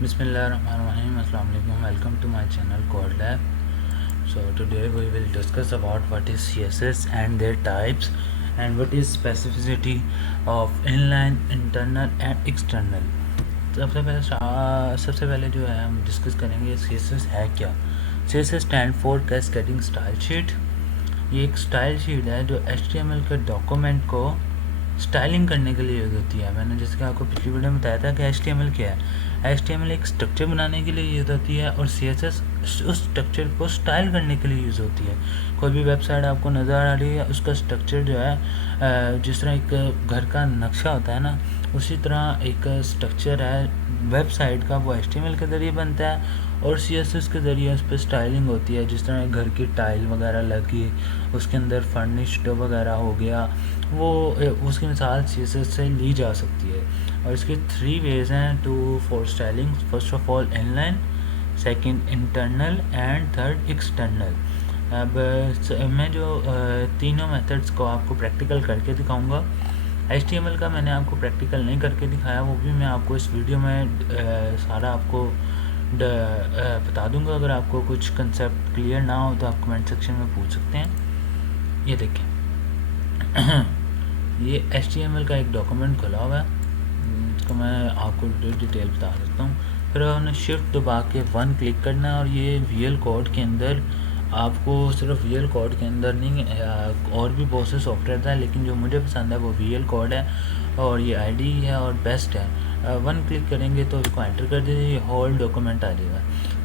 Bismillahirrahmanirrahim. Assalamu alaikum. Welcome to my channel Code Lab. So today we will discuss about what is CSS and their types and what is specificity of inline, internal and external. सबसे पहले जो है हम discuss करेंगे CSS है क्या. CSS stand for cascading style sheet. ये एक स्टाइल शीट है जो HTML के डॉक्यूमेंट को स्टाइलिंग करने के लिए यूज़ होती है. मैंने जैसे कि आपको पिछली वीडियो में बताया था कि HTML क्या है. HTML एक स्ट्रक्चर बनाने के लिए यूज़ होती है और CSS उस स्ट्रक्चर को स्टाइल करने के लिए यूज़ होती है. कोई भी वेबसाइट आपको नज़र आ रही है, उसका स्ट्रक्चर जो है जिस तरह एक घर का नक्शा होता है ना, उसी तरह एक स्ट्रक्चर है वेबसाइट का, वो HTML के ज़रिए बनता है और CSS के ज़रिए उस पर स्टाइलिंग होती है. जिस तरह घर की टाइल वगैरह लगी, उसके अंदर फर्निश्ड वगैरह हो गया, वो उसकी मिसाल CSS से ली जा सकती है. और इसके 3 वेज़ हैं for styling. First of all inline, second internal and third external. अब मैं जो तीनों मेथड्स को आपको प्रैक्टिकल करके दिखाऊंगा. HTML का मैंने आपको प्रैक्टिकल नहीं करके दिखाया, वो भी मैं आपको इस वीडियो में सारा आपको बता दूंगा. अगर आपको कुछ कंसेप्ट क्लियर ना हो तो आप कमेंट सेक्शन में पूछ सकते हैं. ये देखें ये HTML का एक डॉक्यूमेंट खुला हुआ है, इसको मैं आपको डिटेल बता सकता हूँ. फिर आपने शिफ्ट दबा के 1 क्लिक करना है और ये VL कोड के अंदर आपको सिर्फ VL कोड के अंदर नहीं, और भी बहुत से सॉफ्टवेयर था, लेकिन जो मुझे पसंद है वो VL कोड है और ये ID है और बेस्ट है. 1 क्लिक करेंगे तो इसको एंटर कर दीजिए, ये होल डॉक्यूमेंट आ जाएगा.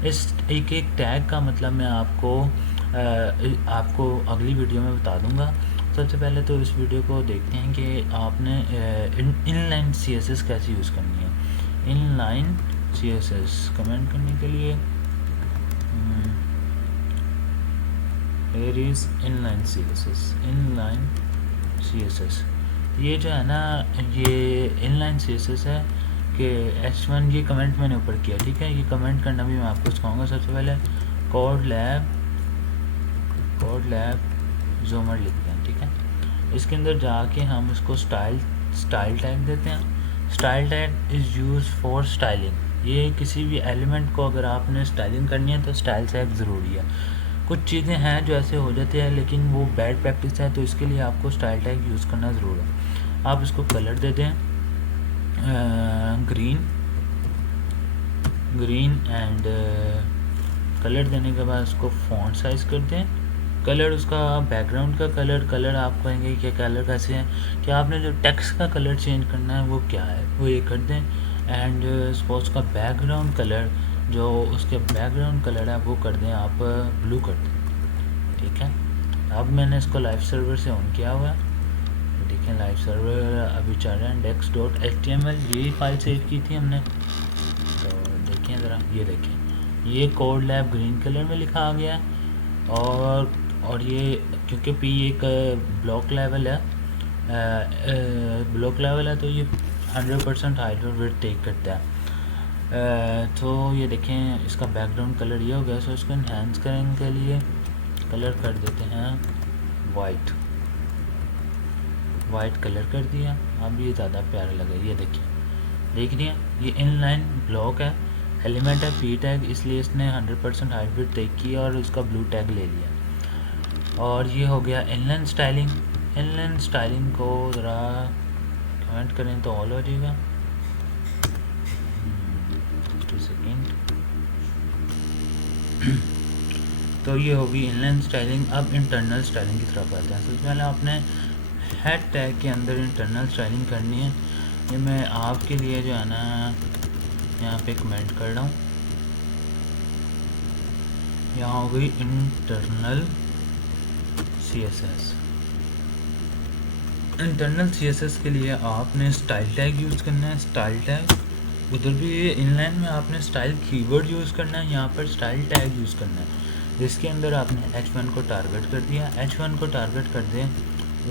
इस एक टैग का मतलब मैं आपको अगली वीडियो में बता दूंगा. सबसे पहले तो इस वीडियो को देखते हैं कि आपने इनलाइन CSS कैसे यूज़ करनी है. इनलाइन CSS कमेंट करने के लिए वेयर इज़ इनलाइन CSS. ये जो है ना, ये इनलाइन CSS है कि H1, ये कमेंट मैंने ऊपर किया, ठीक है. ये कमेंट करना भी मैं आपको सिखाऊंगा. सबसे पहले कोड लैब ज़ूमर लिखते हैं, ठीक है. इसके अंदर जाके हम इसको स्टाइल टैग देते हैं. Style tag is use for styling. ये किसी भी एलिमेंट को अगर आपने स्टाइलिंग करनी है तो स्टाइल टैग ज़रूरी है. कुछ चीज़ें हैं जो ऐसे हो जाती है लेकिन वो बैड प्रैक्टिस है, तो इसके लिए आपको स्टाइल टैग यूज़ करना ज़रूर है. आप इसको कलर दे दें ग्रीन एंड कलर देने के बाद उसको फ़ॉन्ट साइज़ कर दें. कलर उसका बैकग्राउंड का कलर आप कहेंगे कि कलर कैसे है, कि आपने जो टेक्स्ट का कलर चेंज करना है वो क्या है, वो ये कर दें. एंड सपोज का बैकग्राउंड कलर, जो उसके बैकग्राउंड कलर है वो कर दें आप ब्लू कर दें, ठीक है. अब मैंने इसको लाइव सर्वर से ऑन किया हुआ है. देखें लाइव सर्वर अभी चल रहा है. index.html ये फाइल सेव की थी हमने, तो देखें ज़रा. ये देखें, ये कोड लैब ग्रीन कलर में लिखा आ गया. और ये क्योंकि P एक ब्लॉक लेवल है तो ये 100% हाइट और विड्थ टेक करता है. तो ये देखें इसका बैकग्राउंड कलर ये हो गया. सो इसको इन्हेंस करने के लिए कलर कर देते हैं वाइट कलर कर दिया. अब ये ज़्यादा प्यारा लगा. ये देखिए, देख रही हैं, ये इनलाइन ब्लॉक है, एलिमेंट है P टैग, इसलिए इसने 100% हाइट विड्थ टेक किया और उसका ब्लू टैग ले लिया. और ये हो गया इनलाइन स्टाइलिंग. इनलाइन स्टाइलिंग को ज़रा कमेंट करें तो ऑल हो जाएगा. 2 सेकेंड. तो ये होगी इनलाइन स्टाइलिंग. अब इंटरनल स्टाइलिंग की तरफ आते हैं. सबसे पहले आपने हेड टैग के अंदर इंटरनल स्टाइलिंग करनी है. ये मैं आपके लिए जो है ना यहाँ पे कमेंट कर रहा हूँ. यहाँ हो गई इंटरनल CSS. इंटरनल CSS के लिए आपने स्टाइल टैग यूज़ करना है. स्टाइल टैग उधर भी इनलाइन में आपने स्टाइल कीवर्ड यूज़ करना है, यहाँ पर स्टाइल टैग यूज़ करना है. जिसके अंदर आपने H1 को टारगेट कर दिया. H1 को टारगेट कर दें,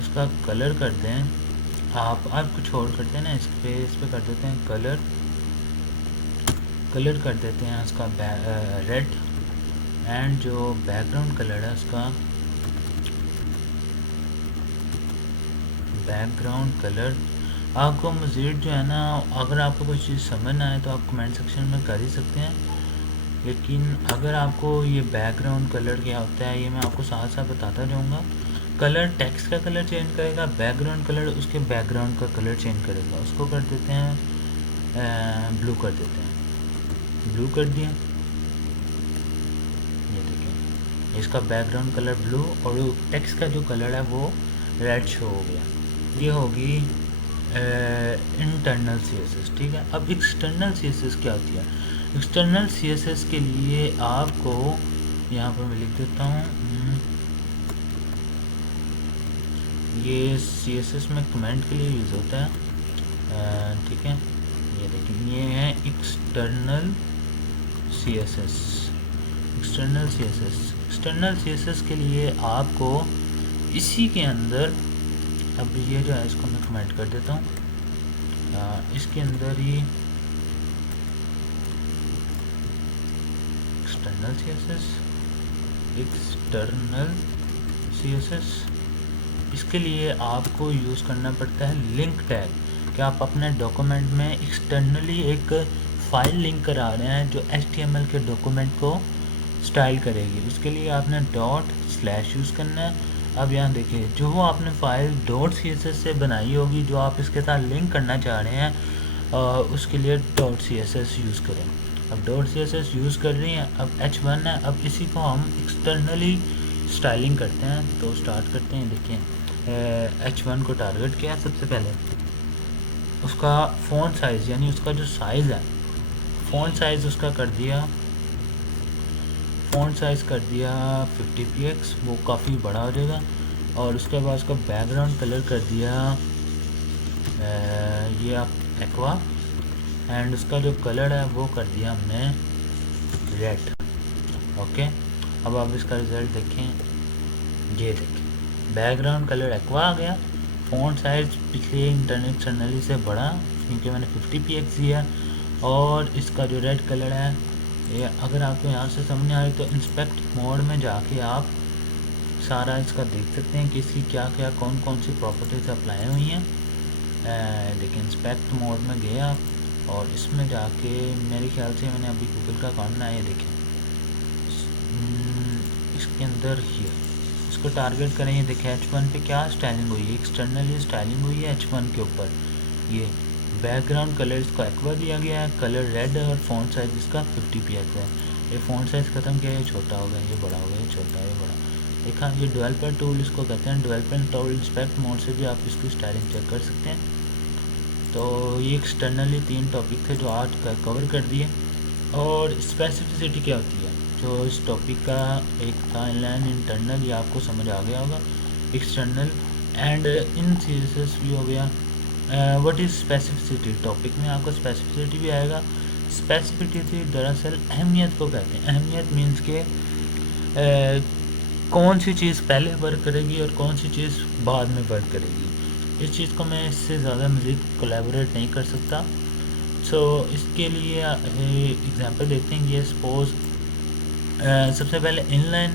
उसका कलर कर दें. आप कुछ और करते हैं ना, इस पे कर देते हैं कलर कर देते हैं उसका रेड. एंड जो बैकग्राउंड कलर है उसका बैकग्राउंड कलर आपको मज़ीद जो है ना, अगर आपको कोई चीज़ समझ ना आए तो आप कमेंट सेक्शन में कर ही सकते हैं, लेकिन अगर आपको ये बैकग्राउंड कलर क्या होता है ये मैं आपको साथ साथ बताता जाऊँगा। कलर टेक्स्ट का कलर चेंज करेगा, बैकग्राउंड कलर उसके बैकग्राउंड का कलर चेंज करेगा। उसको कर देते हैं ब्लू कर देते हैं, ब्लू कर दिया। ये देखें इसका बैकग्राउंड कलर ब्लू और टेक्स्ट का जो कलर है वो रेड शो हो गया। ये होगी इंटरनल सीएसएस, ठीक है। अब एक्सटर्नल सीएसएस क्या होती है? एक्सटर्नल सीएसएस के लिए आपको यहाँ पर मैं लिख देता हूँ, ये सीएसएस में कमेंट के लिए यूज़ होता है, ठीक है। ये देखिए ये है external CSS. External CSS, external CSS के लिए आपको इसी के अंदर, अब ये जो है इसको मैं कमेंट कर देता हूँ, इसके अंदर ही एक्सटर्नल सीएसएस, एक्सटर्नल सीएसएस, इसके लिए आपको यूज़ करना पड़ता है लिंक टैग। कि आप अपने डॉक्यूमेंट में एक्सटर्नली एक फ़ाइल लिंक करा रहे हैं जो HTML के डॉक्यूमेंट को स्टाइल करेगी। उसके लिए आपने ./ यूज़ करना है। अब यहाँ देखिए जो आपने फ़ाइल .css से बनाई होगी जो आप इसके साथ लिंक करना चाह रहे हैं, उसके लिए .css यूज़ करें। अब .css यूज़ कर रही हैं, अब H1 है, अब इसी को हम एक्सटर्नली स्टाइलिंग करते हैं। तो स्टार्ट करते हैं। देखिए H1 को टारगेट किया, सबसे पहले उसका फ़ॉन्ट साइज़ यानी उसका जो साइज़ है, फ़ॉन्ट साइज़ उसका कर दिया, फ़ॉन्ट साइज़ कर दिया 50px, वो काफ़ी बड़ा हो जाएगा। और उसके बाद उसका बैकग्राउंड कलर कर दिया ये आप एक्वा, एंड उसका जो कलर है वो कर दिया हमने रेड। ओके, अब आप इसका रिज़ल्ट देखें, ये देखें बैकग्राउंड कलर एक्वा आ गया, फ़ॉन्ट साइज़ पिछले एक्सटर्नली से बड़ा क्योंकि मैंने 50px दिया, और इसका जो रेड कलर है ये अगर आपको यहाँ से समझ नहीं आ रही तो इंस्पेक्ट मोड में जाके आप सारा इसका देख सकते हैं कि इसकी क्या क्या कौन कौन सी प्रॉपर्टीज़ अप्लाई हुई हैं। देखिए इंस्पेक्ट मोड में गया और इसमें जाके मेरे ख्याल से मैंने अभी गूगल का अकाउंट बनाया है, देखें इसके अंदर ही इसको टारगेट करें। ये देखें H1 पे क्या स्टाइलिंग हुई है, एक्सटर्नली स्टाइलिंग हुई है H1 के ऊपर। ये बैकग्राउंड कलर इसको एक्वा दिया गया है, कलर रेड है, और फ़ॉन्ट साइज़ इसका 50px है। ये फ़ॉन्ट साइज़ ख़त्म किया, ये छोटा हो गया, ये बड़ा हो गया, ये छोटा है, ये बड़ा। देखा, ये डेवलपर टूल इसको कहते हैं। डेवलपर टूल इंस्पेक्ट मोड से भी आप इसकी स्टाइलिंग चेक कर सकते हैं। तो ये एक्सटर्नली 3 टॉपिक थे जो आज कवर कर दिए। और स्पेसिफिसिटी क्या होती है, जो इस टॉपिक का एक था इनलाइन इंटरनल, ये आपको समझ आ गया होगा। एक्सटर्नल एंड इन सीएसएस भी हो गया। व्हाट इज़ स्पेसिफिसिटी, टॉपिक में आपको स्पेसिफिसिटी भी आएगा। स्पेसिफिसिटी दरअसल अहमियत को कहते हैं। अहमियत मीन्स के कौन सी चीज़ पहले वर्क करेगी और कौन सी चीज़ बाद में वर्क करेगी। इस चीज़ को मैं इससे ज़्यादा मज़ीद कोलैबोरेट नहीं कर सकता। सो इसके लिए एग्जांपल देखते हैं। ये सपोज़ सबसे पहले इनलाइन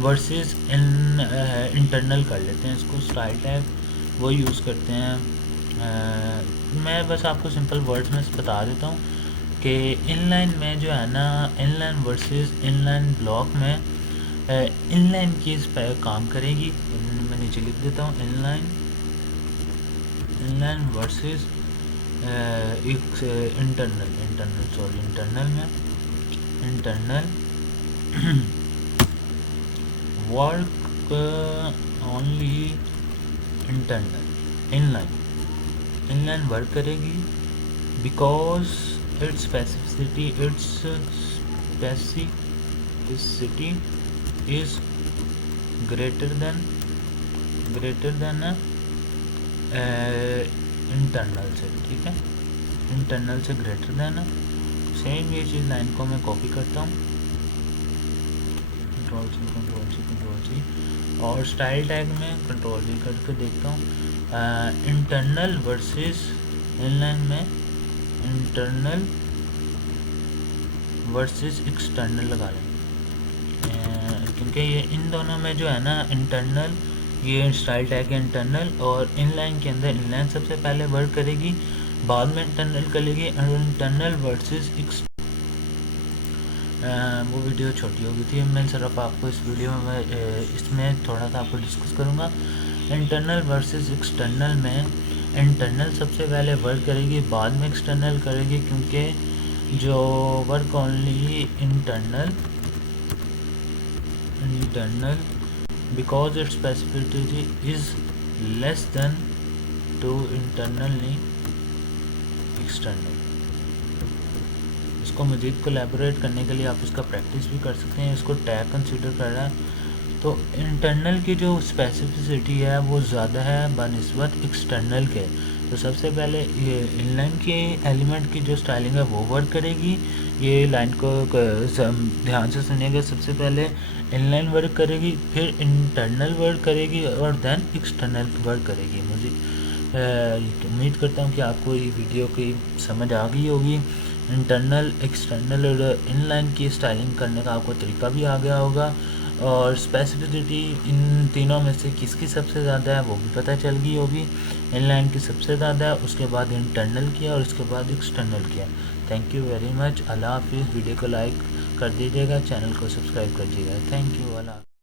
वर्सेस इंटरनल कर लेते हैं। इसको स्टाइल टैग वो यूज़ करते हैं। मैं बस आपको सिंपल वर्ड्स में बता देता हूँ कि इनलाइन में जो है ना, इनलाइन वर्सेस इनलाइन ब्लॉक में इनलाइन चीज़ पर काम करेगी। मैं नीचे लिख देता हूँ इनलाइन वर्सेस एक इंटरनल में internal work only internal. Inline work करेगी because its specificity is greater than internal से, ठीक है, इंटरनल से ग्रेटर देन। सेम ये चीज़ लाइन को मैं कॉपी करता हूँ, कंट्रोल सी, और स्टाइल टैग में कंट्रोल V करके देखता हूँ। इंटरनल वर्सेस इनलाइन में इंटरनल वर्सेस एक्सटर्नल लगा लें, क्योंकि ये इन दोनों में जो है ना इंटरनल ये स्टाइल टैग है इंटरनल, और इनलाइन के अंदर इनलाइन सबसे पहले वर्क करेगी, बाद में इंटरनल करेगी। और इंटरनल वर्सेस वो वीडियो छोटी हो गई थी, मैं सिर्फ आपको इस वीडियो में इसमें थोड़ा सा आपको डिस्कस करूँगा। इंटरनल वर्सेस एक्सटर्नल में इंटरनल सबसे पहले वर्क करेगी, बाद में एक्सटर्नल करेगी, क्योंकि जो work only internal because its specificity is less than to internal नहीं एक्सटर्नल। इसको मज़ीद कोलैबोरेट करने के लिए आप इसका प्रैक्टिस भी कर सकते हैं। इसको टैग कंसिडर कर रहा है तो इंटरनल की जो स्पेसिफिसिटी है वो ज़्यादा है बनिस्बत एक्सटर्नल के। तो सबसे पहले ये इनलाइन के एलिमेंट की जो स्टाइलिंग है वो वर्क करेगी। ये लाइन को ध्यान से सुनिएगा, सबसे पहले इनलाइन वर्क करेगी, फिर इंटरनल वर्क करेगी और देन एक्सटर्नल वर्क करेगी। मुझे उम्मीद करता हूँ कि आपको ये वीडियो की समझ आ गई होगी। इंटरनल, एक्सटर्नल और इनलाइन की स्टाइलिंग करने का आपको तरीका भी आ गया होगा, और स्पेसिफिसिटी इन तीनों में से किसकी सबसे ज़्यादा है वो भी पता चल गई होगी। इनलाइन की सबसे ज़्यादा है, उसके बाद इंटरनल किया और उसके बाद एक्सटर्नल किया। Thank you very much. अल्लाह हाफिज़। वीडियो को लाइक कर दीजिएगा, चैनल को सब्सक्राइब कर दीजिएगा। Thank you. अल्लाह।